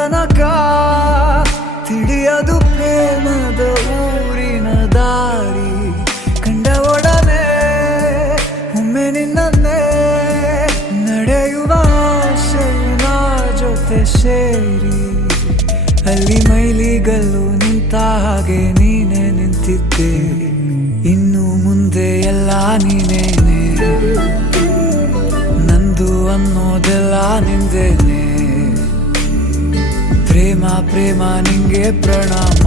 ತನಕ ತಿಳಿಯದು ಪ್ರೇಮದ ಊರಿನ ದಾರಿ. ಕಂಡ ಒಡನೆ ಒಮ್ಮೆ ನಿನ್ನೇ ನಡೆಯುವ ಆಸೆಯ ಜೊತೆ ಸೇರಿ, ಅಲ್ಲಿ ಮೈಲಿಗಲ್ಲು ನಿಂತ ಹಾಗೆ ನೀನೆ ನಿಂತಿದ್ದೆ. ಇನ್ನು ಮುಂದೆ ಎಲ್ಲ ನೀನೇನೆ, ನಂದು ಅನ್ನೋದೆಲ್ಲ ನಿಂದೇನೆ. ಪ್ರೇಮ ಪ್ರೇಮ ನಿಂಗೆ ಪ್ರಣಾಮ,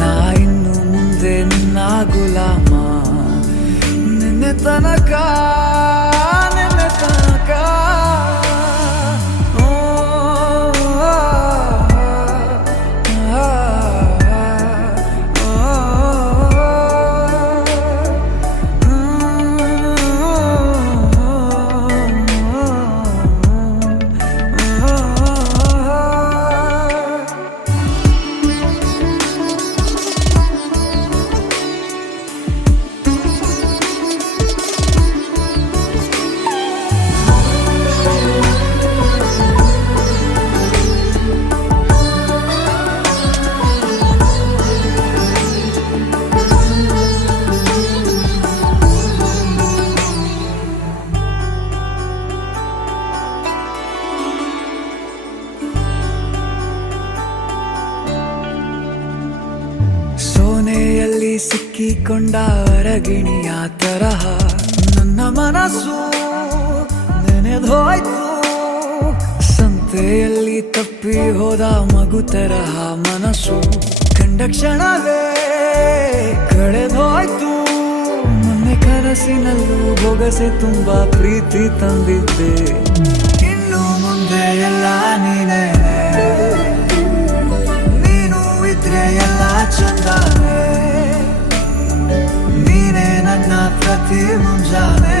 ನಾ ಇನ್ನು ಮುಂದೆ ನಿನ್ನ ಗುಲಾಮ. ನಿನ್ನೆ ತನಕ ನಿನ್ನೆ ತನಕ ಸೋನೆಯಲ್ಲಿ ಸಿಕ್ಕಿಕೊಂಡ ಅರಗಿಣಿಯ ತರಹ ನನ್ನ ಮನಸ್ಸು ನೆನೆದೋಯ್ತು. ಸಂತೆಯಲ್ಲಿ ತಪ್ಪಿ ಹೋದ ಮಗು ತರಹ ಮನಸ್ಸು ಕಂಡ ಕ್ಷಣವೇ ಕಳೆದೋಯ್ತು. ಮೊನ್ನೆ ಕನಸಿನಲ್ಲೂ ಬೊಗಸೆ ತುಂಬಾ ಪ್ರೀತಿ ತಂದಿದ್ದೆ. ಇನ್ನು ಮುಂದೆ ಎಲ್ಲ ನೀನೇ, ನೀನು ಇದ್ರೆ ಎಲ್ಲ ಚಂದಾನೆ. ನೀನೇ ನನ್ನ ಪ್ರತಿ ಮುಂಜಾನೆ.